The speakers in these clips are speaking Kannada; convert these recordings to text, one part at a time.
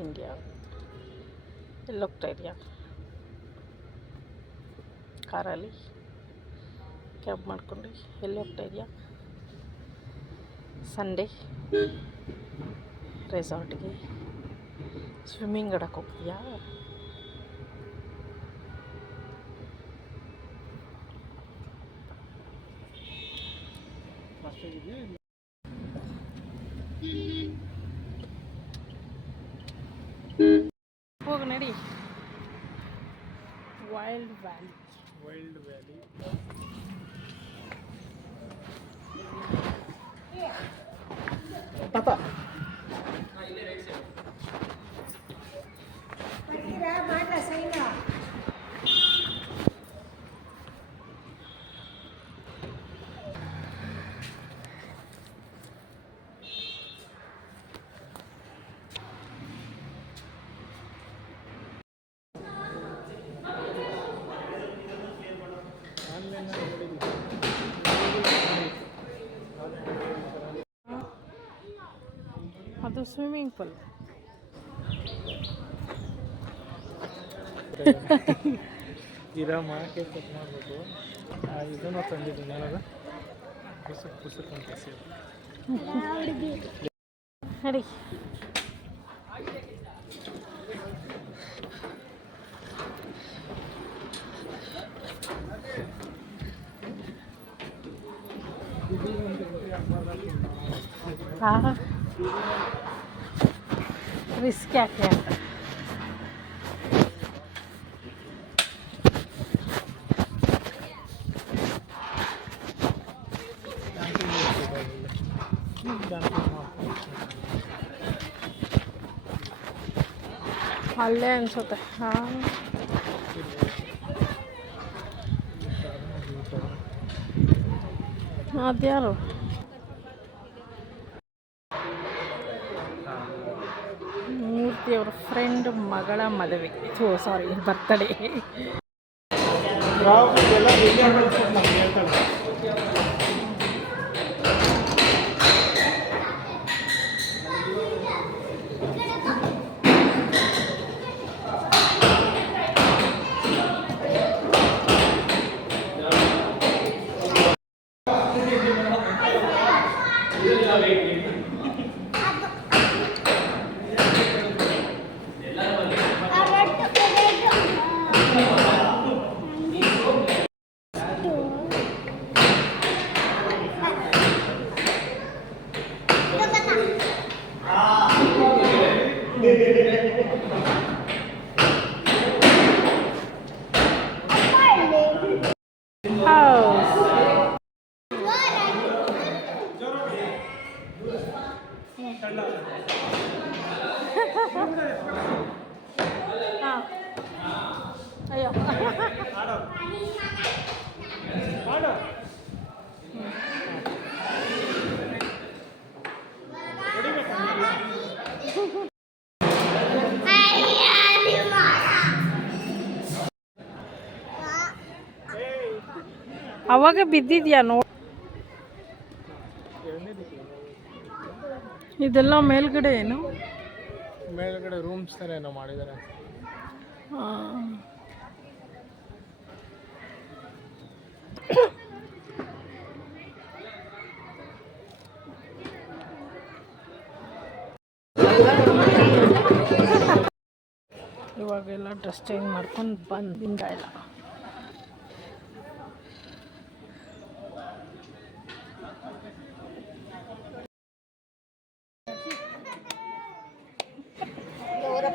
ಇಂಡಿಯಾ ಎಲ್ಲಿ ಹೋಗ್ತಾ ಇದೆಯಾ ಕಾರಲ್ಲಿ ಕ್ಯಾಬ್ ಮಾಡ್ಕೊಂಡು ಎಲ್ಲಿ ಹೋಗ್ತಾ ಇದೆಯಾ ಸಂಡೇ ರೆಸಾರ್ಟ್ಗೆ ಸ್ವಿಮ್ಮಿಂಗ್ ಆಡಕ್ಕೆ ಹೋಗ್ತೀಯಾ? ಹೋಗು wild valley. Wild valley. ಪಾಪ ಅದು ಸ್ವಿಮ್ಮಿಂಗ್ ಪೂಲ್ ಇರಮ್ಮ ಮಾಕೆ ಕಟ್ ಮಾಡಬೇಕು. ಇದನ್ನು ತಂದಿದ್ದೀನಿ. ಏನದ ಪುಸ್ತಕ ಪುಸ್ತಕ ಅಂತ ಸೇರಿ ನಡಿ. Rischiate. Αλλά είναι σωτά. Α, τι άλλο. ಅವ್ರ ಫ್ರೆಂಡ್ ಮಗಳ ಮದುವೆ. ಓ ಸಾರಿ ಬರ್ತಡೇ ಎಲ್ಲ ನಮ್ಗೆ ಹೇಳ್ತಾರೆ ಹಾಂ ಅಯ್ಯೋ ಮಾಡು ಅವಾಗ ಬಿದ್ದಿದ್ಯಾ ನೋ ಇದೆಲ್ಲ ಮೇಲ್ಗಡೆ ಏನು? ಮೇಲ್ಗಡೆ ರೂಮ್ಸ್ ಥರ ಏನೋ ಮಾಡಿದ್ದಾರೆ. ಇವಾಗೆಲ್ಲ ಡ್ರೆಸ್ ಚೇಂಜ್ ಮಾಡ್ಕೊಂಡು ಬಂದಿಂದ ಇಲ್ಲ.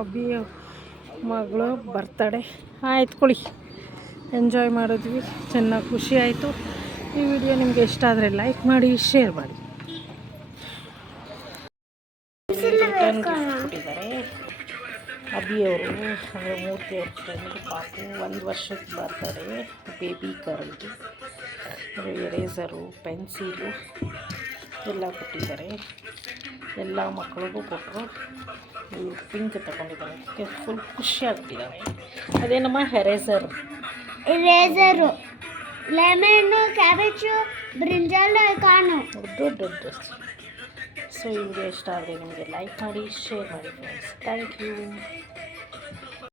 ಅಬ್ಬಿ ಮಗಳು ಬರ್ತಡೆ ಆಯ್ತು ಕೊಳಿ. ಎಂಜಾಯ್ ಮಾಡಿದ್ವಿ. ಚೆನ್ನಾಗಿ ಖುಷಿ ಆಯಿತು. ಈ ವಿಡಿಯೋ ನಿಮಗೆ ಇಷ್ಟ ಆದರೆ ಲೈಕ್ ಮಾಡಿ ಶೇರ್ ಮಾಡಿ. ಕೊಟ್ಟಿದ್ದಾರೆ ಅಭಿಯವರು ಅಂದರೆ ಮೂರ್ತಿಯವ್ರ ಫ್ರೆಂಡ್ ಪಾಪು, ಒಂದು ವರ್ಷಕ್ಕೆ ಬರ್ತಾರೆ ಬೇಬಿ ಗರ್ಲ್ದು ಎರೇಸರು ಪೆನ್ಸಿಲು ಎಲ್ಲ ಕೊಟ್ಟಿದ್ದಾರೆ. ಎಲ್ಲ ಮಕ್ಕಳಿಗೂ ಕೊಟ್ಟರು ಪಿಂಕ್ ತಗೊಂಡಿದ್ದಾರೆ ಫುಲ್ ಖುಷಿ ಖುಷಿಯಾಗ್ಬಿಟ್ಟಿದ್ದಾವೆ ಅದೇನಮ್ಮ? ಹೆರೇಸರ್ ಇರೇಸರು ಲೆಮನ್ನು ಕ್ಯಾಬೇಜು ಬ್ರಿಂಜಾಲ್ ಕಾಣು ದೊಡ್ಡ ದೊಡ್ಡ ಸೊ ಈ ವಿಡಿಯೋ ಇಷ್ಟ ಆದರೆ ನಿಮಗೆ ಲೈಕ್ ಮಾಡಿ ಶೇರ್ ಮಾಡಿ ಫ್ರೆಂಡ್ಸ್ ಥ್ಯಾಂಕ್ ಯು